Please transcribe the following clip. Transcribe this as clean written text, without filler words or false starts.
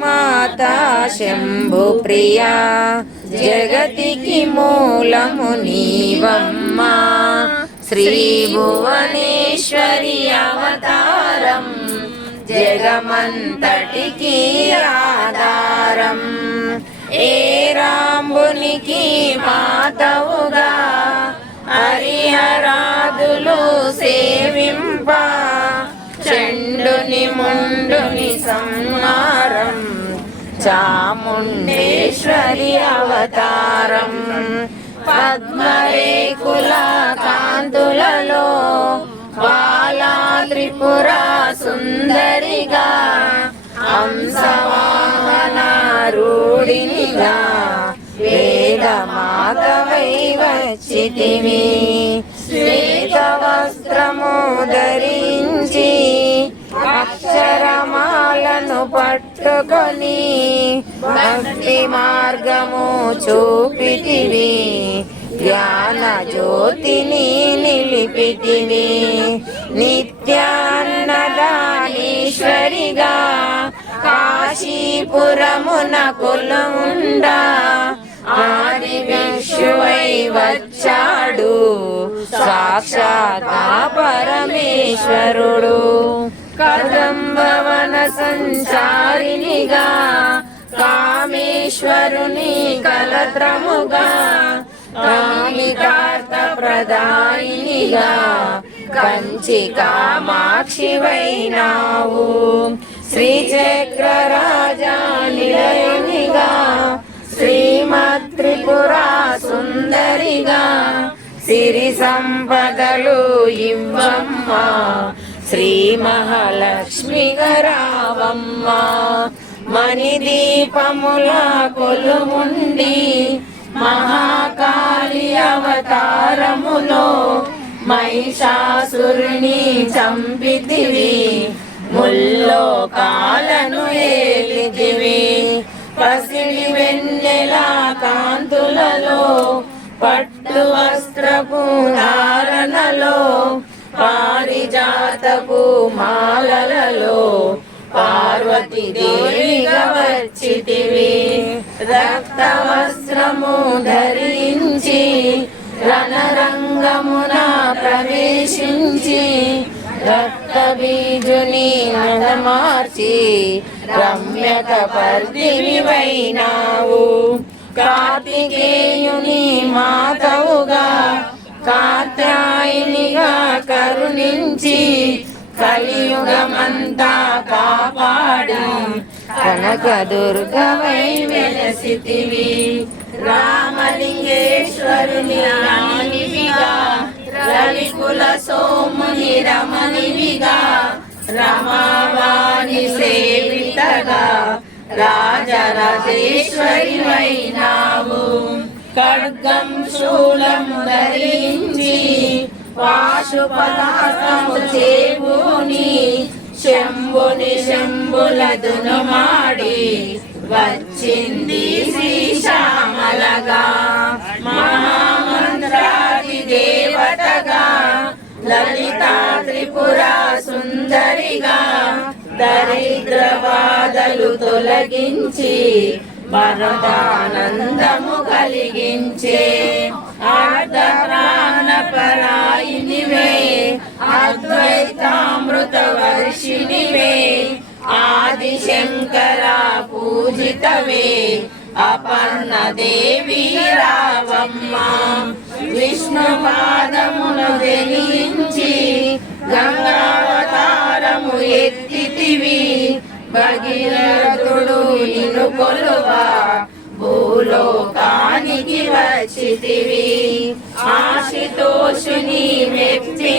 మాతా శంభుప్రియా జగతికి మూలము నీవమ్మా శ్రీభువనేశ్వరి అవతారం జగమంతటికి ఆధారం ఏ రాంబునికి మాతవుగా హరిహరాదులు సేవింప చండుని ముండుని సంహారం చాముండేశ్వరి అవతారం పద్మరేకుల కాంతులలో బాలా త్రిపుర సుందరిగా హంసవాహనారూఢినిగా వేదమాతవై వచ్చితివి శ్వేత వస్త్రము ధరించి అక్షరమాలను పట్టుకొని భక్తి మార్గము చూపితివి జ్ఞాన జ్యోతిని నిలిపితివి నిత్యాన్నదానీశ్వరిగా కాశీపురమున కొలువుండా ఆది విష్ణువై వచ్చాడు సాక్షాత్ పరమేశ్వరుడు కదంబవన సంచారినిగా కామేశ్వరుని కలత్రముగా కామికార్థ ప్రదాయినిగా కంచి కామాక్షివైనావు శ్రీచక్ర రాజా నిలయునిగా శ్రీమద్ త్రిపుర సుందరిగా సిరి సంపదలు ఇవ్వమ్మ శ్రీ మహాలక్ష్మి రావమ్మ మణిదీపముల కొలుముండి మహాకాళి అవతారములో మహిషాసురుని చంపితివి ముల్లోకాలను ఏలితివి పసిడి వెన్నెల కాంతులలో పట్టు వస్త్రపు ధారణలో పారిజాతపు మాలలలో పార్వతీ దేవిగా వచ్చితివి రక్త వస్త్రము ధరించి రణరంగమున ప్రవేశించి రక్త బీజుని నడమార్చి రమ్యత పర్దివివైనావు కార్తికేయుని మాతవుగా కాత్యాయనిగా కరుణించి కలియుగమంతా కాపాడి కనకదుర్గవై వెలసితివి రామలింగేశ్వరుని రాణివిగా రవికుల సోముని రమణివిగా రమావాణి సేవితగా రాజరాజేశ్వరి వైనావు ఖడ్గం శూలం ధరించి పాశుపదార్థము చేబూని శంభుని శంభులదును మాడి వచ్చింది శ్రీశ్యామలగా మహామంత్రాది దేవతగా లలితా త్రిపుర సుందరిగా దరిద్ర బాధలు తొలగించి పరమానందము కలిగించే ఆర్ధ ప్రాణపరాయినివే అద్వైతామృత వర్షిణివే ఆది శంకర పూజితవే అపర్ణ దేవి రావమ్మ విష్ణు పాదమును వెలిగించి గంగావతారము ఎత్తితివి భగీరథుడు నిన్ను కొలువా భూలోకానికి వచ్చితివి ఆశుతోషుని మెప్పి